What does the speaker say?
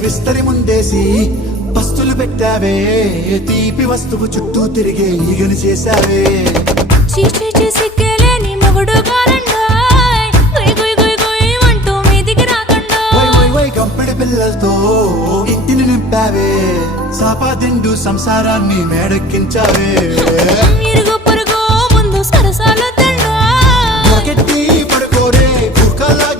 విస్తరి ముందేసి పస్తులు పెట్టావే తీపి వస్తువు చుట్టూ తిరిగే ఈగను చేశావే. చీచి మొగుడు వై వై వై గంపెడి పిల్లలతో ఇంటిని నింపావే సాపాదిండు సంసారాన్ని మేడెక్కించావే. ఇరుగు పొరుగు ముందు సరసాలు తండా పొరకెట్టి పడుకోరే కుక్కలాగా